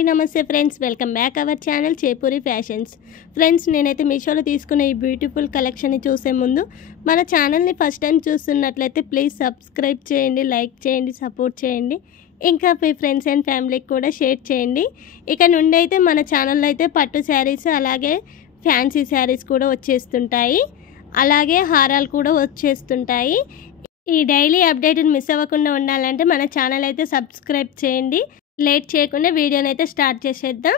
Hi నమస్తే friends, welcome back our channel Chepuri fashions. Friends, నేనైతే మీషోలో తీసుకున్న ఈ బ్యూటిఫుల్ కలెక్షన్ని చూసే ముందు మన ఛానల్ని ఫస్ట్ టైం చూస్తున్నట్లయితే ప్లీజ్ సబ్స్క్రైబ్ చేయండి, లైక్ చేయండి, సపోర్ట్ చేయండి. ఇంకా మీ ఫ్రెండ్స్ అండ్ ఫ్యామిలీకి కూడా షేర్ చేయండి. ఇక నుండి అయితే మన ఛానల్లో అయితే పట్టు శారీస్ అలాగే ఫ్యాన్సీ శారీస్ కూడా వచ్చేస్తుంటాయి, అలాగే హారాలు కూడా వచ్చేస్తుంటాయి. ఈ డైలీ అప్డేట్ని మిస్ అవ్వకుండా ఉండాలంటే మన ఛానల్ అయితే సబ్స్క్రైబ్ చేయండి. లేట్ చేయకుండా వీడియోని అయితే స్టార్ట్ చేసేద్దాం.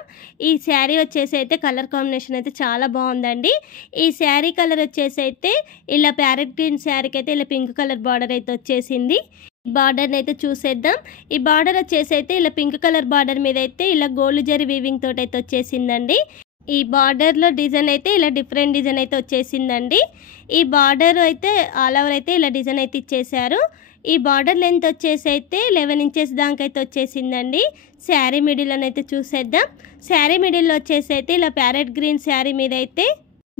ఈ శారీ వచ్చేసి అయితే కలర్ కాంబినేషన్ అయితే చాలా బాగుందండి. ఈ శారీ కలర్ వచ్చేసి అయితే ఇలా ప్యారెట్ గ్రీన్ శారీకి అయితే ఇలా పింక్ కలర్ బార్డర్ అయితే వచ్చేసింది. ఈ బార్డర్ని అయితే చూసేద్దాం. ఈ బార్డర్ వచ్చేసి అయితే ఇలా పింక్ కలర్ బార్డర్ మీద అయితే ఇలా గోల్డ్ జరీ వీవింగ్ తోటి అయితే వచ్చేసిందండి. ఈ బార్డర్లో డిజైన్ అయితే ఇలా డిఫరెంట్ డిజైన్ అయితే వచ్చేసిందండి. ఈ బార్డర్ అయితే ఆల్ ఓవర్ అయితే ఇలా డిజైన్ అయితే ఇచ్చేసారు. ఈ బార్డర్ లెంత్ వచ్చేసి అయితే 11 ఇంచెస్ దాకా అయితే వచ్చేసిందండి. శారీ మిడిల్లోనైతే చూసేద్దాం. శారీ మిడిల్లో వచ్చేసి అయితే ఇలా ప్యారెట్ గ్రీన్ శారీ మీద అయితే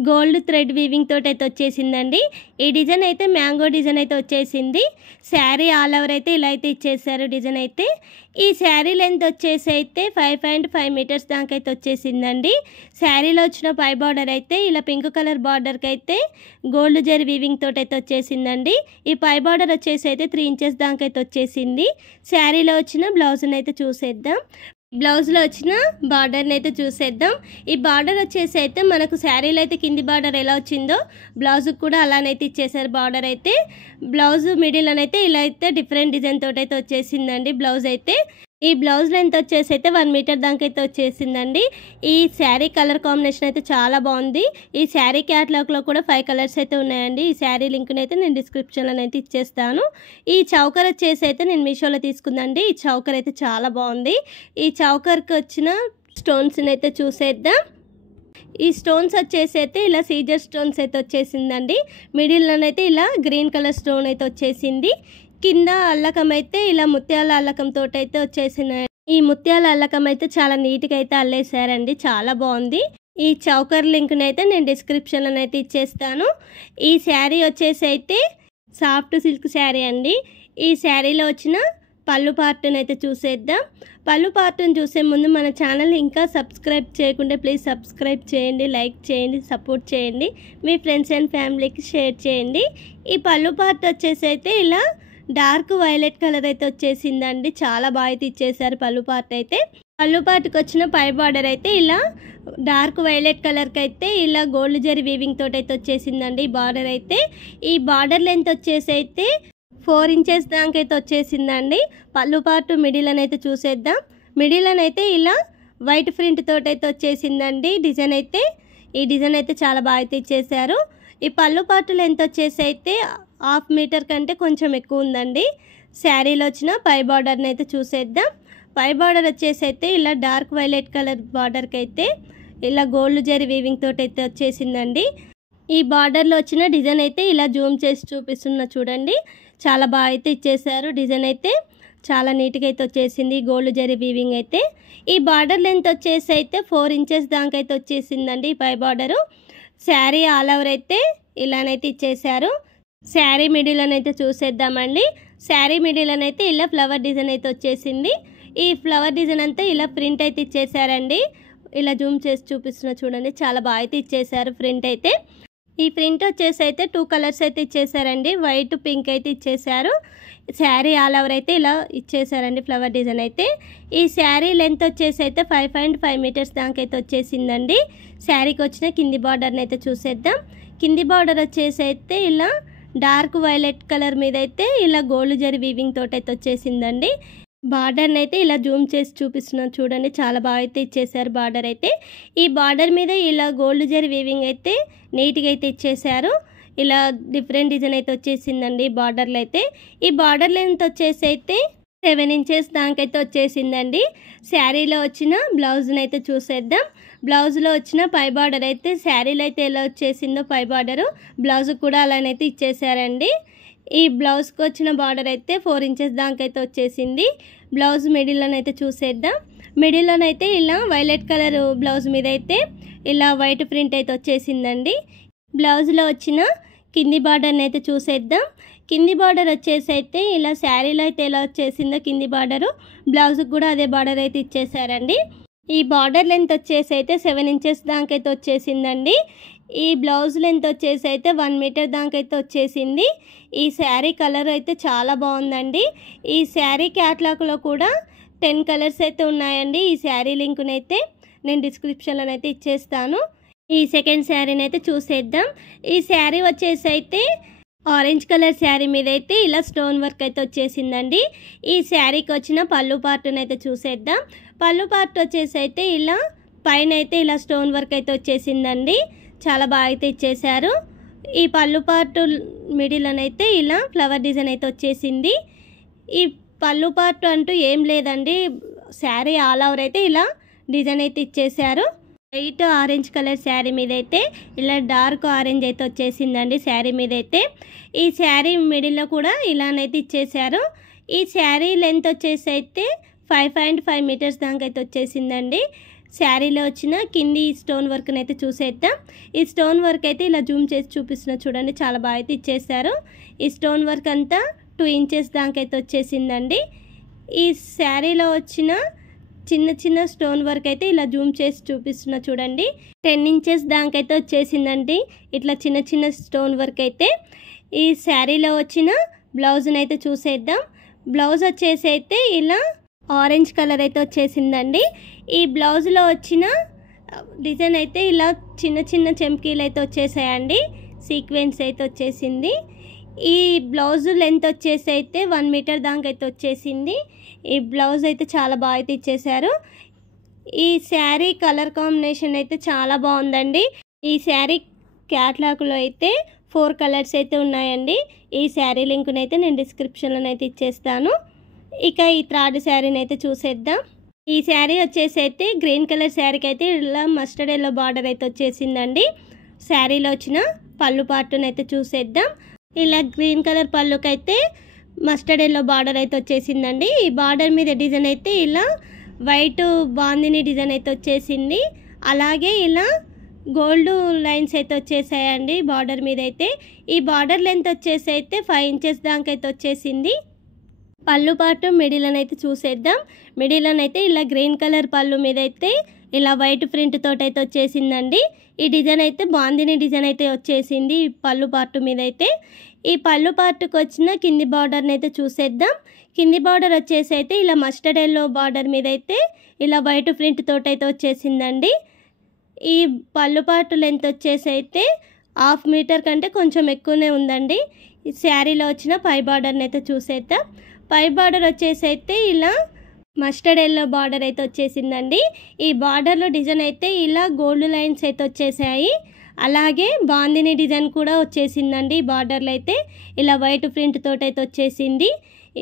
గోల్డ్ థ్రెడ్ వీవింగ్ తోటి అయితే వచ్చేసిందండి. ఈ డిజైన్ అయితే మ్యాంగో డిజైన్ అయితే వచ్చేసింది. శారీ ఆల్ ఓవర్ అయితే ఇలా అయితే ఇచ్చేసారు డిజైన్ అయితే. ఈ శారీ లెంత్ వచ్చేసి అయితే 5.5 మీటర్స్ దాకా అయితే వచ్చేసిందండి. శారీలో వచ్చిన పై బార్డర్ అయితే ఇలా పింక్ కలర్ బార్డర్కి అయితే గోల్డ్ జరీ వీవింగ్ తోటి అయితే వచ్చేసిందండి. ఈ పై బార్డర్ వచ్చేసి అయితే 3 ఇంచెస్ దాకా అయితే వచ్చేసింది. శారీలో వచ్చిన బ్లౌజ్ని అయితే చూసేద్దాం. బ్లౌజ్లో వచ్చిన బార్డర్ని అయితే చూసేద్దాం. ఈ బార్డర్ వచ్చేసి అయితే మనకు శారీలో అయితే కింది బార్డర్ ఎలా వచ్చిందో బ్లౌజ్కి కూడా అలానైతే ఇచ్చేసారు బార్డర్ అయితే. బ్లౌజ్ మిడిల్లోనైతే ఇలా అయితే డిఫరెంట్ డిజైన్ తోటి అయితే వచ్చేసిందండి బ్లౌజ్ అయితే. ఈ బ్లౌజ్ లెంత్ వచ్చేసి అయితే 1 మీటర్ దాకా అయితే వచ్చేసిందండి. ఈ శారీ కలర్ కాంబినేషన్ అయితే చాలా బాగుంది. ఈ శారీ క్యాటలాగ్లో కూడా 5 కలర్స్ అయితే ఉన్నాయండి. ఈ శారీ లింక్ని అయితే నేను డిస్క్రిప్షన్లో అయితే ఇచ్చేస్తాను. ఈ చౌకర్ వచ్చేసి అయితే నేను మీషోలో తీసుకుందండి. ఈ చౌకర్ అయితే చాలా బాగుంది. ఈ చౌకర్కి వచ్చిన స్టోన్స్ని అయితే చూసేద్దాం. ఈ స్టోన్స్ వచ్చేసి అయితే ఇలా సీజర్ స్టోన్స్ అయితే వచ్చేసిందండి. మిడిల్లోనైతే ఇలా గ్రీన్ కలర్ స్టోన్ అయితే వచ్చేసింది. కింద అల్లకం అయితే ఇలా ముత్యాల అల్లకంతో అయితే వచ్చేసినాయి. ఈ ముత్యాల అల్లకం అయితే చాలా నీట్గా అయితే అల్లేసారండి, చాలా బాగుంది. ఈ చౌకర్ లింక్ని అయితే నేను డిస్క్రిప్షన్లో అయితే ఇచ్చేస్తాను. ఈ శారీ వచ్చేసి అయితే సాఫ్ట్ సిల్క్ శారీ అండి. ఈ శారీలో వచ్చిన పళ్ళు పార్ట్ని అయితే చూసేద్దాం. పళ్ళు పార్ట్ని చూసే ముందు మన ఛానల్ ఇంకా సబ్స్క్రైబ్ చేయకుంటే ప్లీజ్ సబ్స్క్రైబ్ చేయండి, లైక్ చేయండి, సపోర్ట్ చేయండి. మీ ఫ్రెండ్స్ అండ్ ఫ్యామిలీకి షేర్ చేయండి. ఈ పళ్ళు పార్ట్ వచ్చేసి అయితే ఇలా డార్క్ వైలెట్ కలర్ అయితే వచ్చేసిందండి. చాలా బాగా అయితే ఇచ్చేసారు పళ్ళు పార్ట్ అయితే. పళ్ళు పార్ట్కి వచ్చిన పై బార్డర్ అయితే ఇలా డార్క్ వైలెట్ కలర్కి అయితే ఇలా గోల్డ్ జరీ వీవింగ్ తోటి అయితే వచ్చేసిందండి ఈ బార్డర్ అయితే. ఈ బార్డర్ లెంత్ వచ్చేసి అయితే 4 ఇంచెస్ దాకా అయితే వచ్చేసిందండి. పళ్ళు పార్ట్ మిడిల్లోనైతే చూసేద్దాం. మిడిల్లోనైతే ఇలా వైట్ ప్రింట్ తోటి అయితే వచ్చేసిందండి డిజైన్ అయితే. ఈ డిజైన్ అయితే చాలా బాగా అయితే ఇచ్చేసారు. ఈ పళ్ళు పార్ట్ లెంత్ వచ్చేసి అయితే 1/2 మీటర్ కంటే కొంచెం ఎక్కువ ఉందండి. శారీలో వచ్చిన పై బార్డర్ని అయితే చూసేద్దాం. పై బార్డర్ వచ్చేసి అయితే ఇలా డార్క్ వైలెట్ కలర్ బార్డర్కి అయితే ఇలా గోల్డ్ జరీ వీవింగ్ తోటి అయితే వచ్చేసిందండి. ఈ బార్డర్లో వచ్చిన డిజైన్ అయితే ఇలా జూమ్ చేసి చూపిస్తున్నా చూడండి, చాలా బాగా అయితే ఇచ్చేసారు డిజైన్ అయితే. చాలా నీట్గా అయితే వచ్చేసింది గోల్డ్ జరీ వీవింగ్ అయితే. ఈ బార్డర్ లెంత్ వచ్చేసి అయితే 4 ఇంచెస్ దాకా అయితే వచ్చేసిందండి ఈ పై బార్డరు. శారీ ఆల్ ఓవర్ అయితే ఇలానైతే ఇచ్చేసారు. శారీ మిడిల్లోనైతే చూసేద్దామండి. శారీ మిడిల్లోనైతే ఇలా ఫ్లవర్ డిజైన్ అయితే వచ్చేసింది. ఈ ఫ్లవర్ డిజైన్ అంతా ఇలా ప్రింట్ అయితే ఇచ్చేసారండి. ఇలా జూమ్ చేసి చూపిస్తున్నా చూడండి, చాలా బాగా అయితే ఇచ్చేసారు ప్రింట్ అయితే. ఈ ప్రింట్ వచ్చేసి అయితే 2 కలర్స్ అయితే ఇచ్చేసారండి, వైట్ పింక్ అయితే ఇచ్చేసారు. శారీ ఆల్ ఓవర్ అయితే ఇలా ఇచ్చేసారండి ఫ్లవర్ డిజైన్ అయితే. ఈ శారీ లెంత్ వచ్చేసి అయితే 5.5 మీటర్స్ దాకా అయితే వచ్చేసిందండి. శారీకి వచ్చిన కింది బార్డర్ని అయితే చూసేద్దాం. కింది బార్డర్ వచ్చేసి అయితే ఇలా డార్క్ వైలెట్ కలర్ మీద అయితే ఇలా గోల్డ్ జరీ వీవింగ్ తోటి అయితే వచ్చేసిందండి. బార్డర్ని అయితే ఇలా జూమ్ చేసి చూపిస్తున్నాను చూడండి, చాలా బాగా అయితే ఇచ్చేసారు బార్డర్ అయితే. ఈ బార్డర్ మీద ఇలా గోల్డ్ జరీ వీవింగ్ అయితే నీట్గా అయితే ఇచ్చేసారు. ఇలా డిఫరెంట్ డిజైన్ అయితే వచ్చేసిందండి బార్డర్లో అయితే. ఈ బార్డర్ లెంత్ వచ్చేసి అయితే 7 ఇంచెస్ దాకైతే వచ్చేసిందండి. శారీలో వచ్చిన బ్లౌజ్ని అయితే చూసేద్దాం. బ్లౌజ్లో వచ్చిన పై బార్డర్ అయితే శారీలో అయితే ఎలా వచ్చేసిందో పై బార్డరు బ్లౌజ్ కూడా అలానైతే ఇచ్చేసారండి. ఈ బ్లౌజ్కి వచ్చిన బార్డర్ అయితే 4 ఇంచెస్ దాకైతే వచ్చేసింది. బ్లౌజ్ మిడిల్లోనైతే చూసేద్దాం. మిడిల్లోనైతే ఇలా వైలెట్ కలర్ బ్లౌజ్ మీద అయితే ఇలా వైట్ ప్రింట్ అయితే వచ్చేసిందండి. బ్లౌజ్లో వచ్చిన కింది బార్డర్ని అయితే చూసేద్దాం. కింది బార్డర్ వచ్చేసి అయితే ఇలా శారీలో అయితే ఎలా వచ్చేసిందో కింది బార్డరు బ్లౌజ్కి కూడా అదే బార్డర్ అయితే ఇచ్చేసారండి. ఈ బార్డర్ లెంత్ వచ్చేసి అయితే 7 ఇంచెస్ దాకైతే వచ్చేసిందండి. ఈ బ్లౌజ్ లెంత్ వచ్చేసి అయితే 1 మీటర్ దాకైతే వచ్చేసింది. ఈ శారీ కలర్ అయితే చాలా బాగుందండి. ఈ శారీ క్యాట్లాగ్లో కూడా 10 కలర్స్ అయితే ఉన్నాయండి. ఈ శారీ లింక్నైతే నేను డిస్క్రిప్షన్లోనైతే ఇచ్చేస్తాను. ఈ సెకండ్ శారీని అయితే చూసేద్దాం. ఈ శారీ వచ్చేసి అయితే ఆరెంజ్ కలర్ శారీ మీద అయితే ఇలా స్టోన్ వర్క్ అయితే వచ్చేసిందండి. ఈ శారీకి వచ్చిన పళ్ళు పార్ట్ని అయితే చూసేద్దాం. పళ్ళు పార్ట్ వచ్చేసి అయితే ఇలా పైన అయితే ఇలా స్టోన్ వర్క్ అయితే వచ్చేసిందండి. చాలా బాగా అయితే ఇచ్చేసారు. ఈ పళ్ళు పార్ట్ మిడిల్లోనైతే ఇలా ఫ్లవర్ డిజైన్ అయితే వచ్చేసింది. ఈ పళ్ళు పార్ట్ అంటూ ఏం లేదండి, శారీ ఆల్ ఓవర్ అయితే ఇలా డిజైన్ అయితే ఇచ్చేసారు. లైట్ ఆరెంజ్ కలర్ శారీ మీద అయితే ఇలా డార్క్ ఆరెంజ్ అయితే వచ్చేసిందండి శారీ మీద అయితే. ఈ శారీ మిడిల్లో కూడా ఇలానైతే ఇచ్చేసారు. ఈ శారీ లెంత్ వచ్చేసి అయితే 5.5 మీటర్స్ దాకా అయితే వచ్చేసిందండి. శారీలో వచ్చిన కింది స్టోన్ వర్క్ని అయితే చూసేద్దాం. ఈ స్టోన్ వర్క్ అయితే ఇలా జూమ్ చేసి చూపిస్తున్నా చూడండి, చాలా బాగా అయితే ఇచ్చేసారు. ఈ స్టోన్ వర్క్ అంతా 2 ఇంచెస్ దాకా అయితే వచ్చేసిందండి. ఈ శారీలో వచ్చిన చిన్న చిన్న స్టోన్ వర్క్ అయితే ఇలా జూమ్ చేసి చూపిస్తున్నా చూడండి, 10 ఇంచెస్ దాకైతే వచ్చేసిందండి. ఇట్లా చిన్న చిన్న స్టోన్ వర్క్ అయితే. ఈ శారీలో వచ్చిన బ్లౌజ్ని అయితే చూసేద్దాం. బ్లౌజ్ వచ్చేసి అయితే ఇలా ఆరెంజ్ కలర్ అయితే వచ్చేసిందండి. ఈ బ్లౌజ్లో వచ్చిన డిజైన్ అయితే ఇలా చిన్న చిన్న చెమ్కీలు అయితే వచ్చేసాయండి. సీక్వెన్స్ అయితే వచ్చేసింది. ఈ బ్లౌజ్ లెంత్ వచ్చేసి అయితే 1 మీటర్ దాకా అయితే వచ్చేసింది. ఈ బ్లౌజ్ అయితే చాలా బాగా అయితే ఇచ్చేసారు. ఈ శారీ కలర్ కాంబినేషన్ అయితే చాలా బాగుందండి. ఈ శారీ క్యాట్లాగ్లో అయితే 4 కలర్స్ అయితే ఉన్నాయండి. ఈ శారీ లింక్ని అయితే నేను డిస్క్రిప్షన్లో అయితే ఇచ్చేస్తాను. ఇక ఈ థర్డ్ శారీని అయితే చూసేద్దాం. ఈ శారీ వచ్చేసి అయితే గ్రీన్ కలర్ శారీకి అయితే ఇలా మస్టర్డ్ ఎల్లో బార్డర్ అయితే వచ్చేసిందండి. శారీలో వచ్చిన పళ్ళు పార్ట్ని అయితే చూసేద్దాం. ఇలా గ్రీన్ కలర్ పళ్ళుకి అయితే మస్టర్డ్ ఎల్లో బార్డర్ అయితే వచ్చేసిందండి. ఈ బార్డర్ మీద డిజైన్ అయితే ఇలా వైట్ బాందిని డిజైన్ అయితే వచ్చేసింది. అలాగే ఇలా గోల్డ్ లైన్స్ అయితే వచ్చేసాయండి బార్డర్ మీద అయితే. ఈ బార్డర్ లెంత్ వచ్చేసి అయితే 5 ఇంచెస్ దాకా అయితే వచ్చేసింది. పళ్ళు పాటు మిడిల్లోనైతే చూసేద్దాం. మిడిల్లోనైతే ఇలా గ్రీన్ కలర్ పళ్ళు మీద అయితే ఇలా వైట్ ప్రింట్ తోటి అయితే వచ్చేసిందండి. ఈ డిజైన్ అయితే బాందిని డిజైన్ అయితే వచ్చేసింది ఈ పళ్ళు పార్ట్ మీద అయితే. ఈ పళ్ళు పార్ట్కి వచ్చిన కింది బార్డర్ని అయితే చూసేద్దాం. కింది బార్డర్ వచ్చేసి అయితే ఇలా మస్టర్డ్ ఎల్లో బార్డర్ మీద అయితే ఇలా వైట్ ప్రింట్ తోటి అయితే వచ్చేసిందండి. ఈ పళ్ళు పార్ట్ లెంత్ వచ్చేసి అయితే 1/2 మీటర్ కంటే కొంచెం ఎక్కువనే ఉందండి. ఈ శారీలో వచ్చిన పై బార్డర్ని అయితే చూసేద్దాం. పై బార్డర్ వచ్చేసి అయితే ఇలా మస్టర్డ్ ఎల్లో బార్డర్ అయితే వచ్చేసిందండి. ఈ బార్డర్లో డిజైన్ అయితే ఇలా గోల్డ్ లైన్స్ అయితే వచ్చేసాయి. అలాగే బాందిని డిజైన్ కూడా వచ్చేసిందండి. ఈ బార్డర్లో అయితే ఇలా వైట్ ప్రింట్ తోటి అయితే వచ్చేసింది.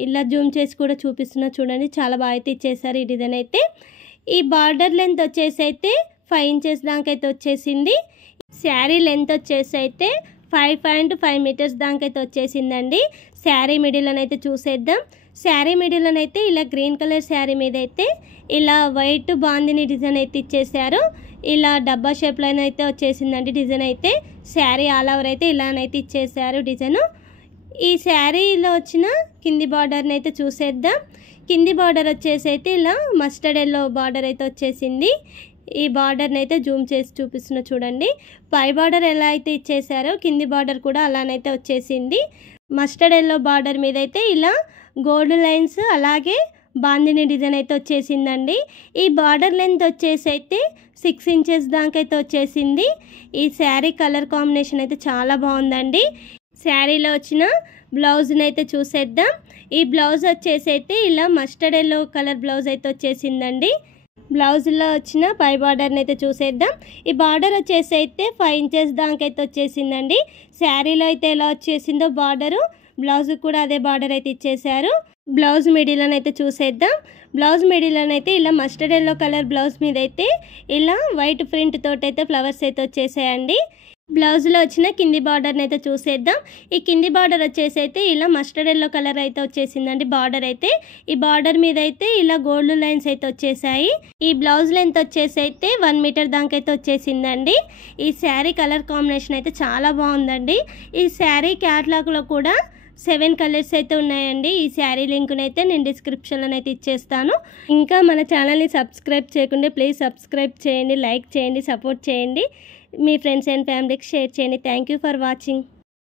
ఇలా జూమ్ చేసి కూడా చూపిస్తున్నా చూడండి, చాలా బాగా అయితే ఇచ్చేసారు ఈ డిజైన్ అయితే. ఈ బార్డర్ లెంత్ వచ్చేసి అయితే 5 ఇంచెస్ దాకా అయితే వచ్చేసింది. శారీ లెంత్ వచ్చేసి అయితే 5.5 మీటర్స్ దాకా అయితే వచ్చేసిందండి. శారీ మిడిల్లోనైతే చూసేద్దాం. శారీ మిడిల్లోనైతే ఇలా గ్రీన్ కలర్ శారీ మీద అయితే ఇలా వైట్ బాందిని డిజైన్ అయితే ఇచ్చేసారు. ఇలా డబ్బా షేప్లో అయితే వచ్చేసిందండి డిజైన్ అయితే. శారీ ఆల్ ఓవర్ అయితే ఇలానైతే ఇచ్చేసారు డిజైన్. ఈ శారీలో వచ్చిన కింది బార్డర్ని అయితే చూసేద్దాం. కింది బార్డర్ వచ్చేసి అయితే ఇలా మస్టర్డ్ ఎల్లో బార్డర్ అయితే వచ్చేసింది. ఈ బార్డర్ని అయితే జూమ్ చేసి చూపిస్తున్నా చూడండి. పై బార్డర్ ఎలా అయితే ఇచ్చేసారో కింది బార్డర్ కూడా అలానైతే వచ్చేసింది. మస్టర్డ్ ఎల్లో బార్డర్ మీద అయితే ఇలా గోల్డ్ లైన్స్ అలాగే బాందిని డిజైన్ అయితే వచ్చేసిందండి. ఈ బార్డర్ లెంత్ వచ్చేసి అయితే 6 ఇంచెస్ దాకా అయితే వచ్చేసింది. ఈ శారీ కలర్ కాంబినేషన్ అయితే చాలా బాగుందండి. శారీలో వచ్చిన బ్లౌజ్ని అయితే చూసేద్దాం. ఈ బ్లౌజ్ వచ్చేసి అయితే ఇలా మస్టర్డ్ ఎల్లో కలర్ బ్లౌజ్ అయితే వచ్చేసిందండి. బ్లౌజ్లో వచ్చిన పై బార్డర్ని అయితే చూసేద్దాం. ఈ బార్డర్ వచ్చేసి అయితే 5 ఇంచెస్ దాకా అయితే వచ్చేసిందండి. శారీలో అయితే ఎలా వచ్చేసిందో బార్డరు, బ్లౌజ్ కూడా అదే బార్డర్ అయితే ఇచ్చేసారు. బ్లౌజ్ మిడిల్లోనైతే చూసేద్దాం. బ్లౌజ్ మిడిల్లోనైతే ఇలా మస్టర్డ్ ఎల్లో కలర్ బ్లౌజ్ మీద అయితే ఇలా వైట్ ప్రింట్ తోటి అయితే ఫ్లవర్స్ అయితే వచ్చేసాయండి. బ్లౌజ్లో వచ్చిన కింది బార్డర్ని అయితే చూసేద్దాం. ఈ కింది బార్డర్ వచ్చేసి అయితే ఇలా మస్టర్డ్ ఎల్లో కలర్ అయితే వచ్చేసిందండి బార్డర్ అయితే. ఈ బార్డర్ మీద అయితే ఇలా గోల్డ్ లైన్స్ అయితే వచ్చేసాయి. ఈ బ్లౌజ్ లెంత్ వచ్చేసి అయితే 1 మీటర్ దాకా అయితే వచ్చేసిందండి. ఈ శారీ కలర్ కాంబినేషన్ అయితే చాలా బాగుందండి. ఈ శారీ క్యాట్లాగ్లో కూడా 7 కలర్స్ అయితే ఉన్నాయండి. ఈ శారీ లింక్ని అయితే నేను డిస్క్రిప్షన్లో అయితే ఇచ్చేస్తాను. ఇంకా మన ఛానల్ని సబ్స్క్రైబ్ చేయకుండా ప్లీజ్ సబ్స్క్రైబ్ చేయండి, లైక్ చేయండి, సపోర్ట్ చేయండి, మీ ఫ్రెండ్స్ అండ్ ఫ్యామిలీకి షేర్ చేయండి. Thank you for watching.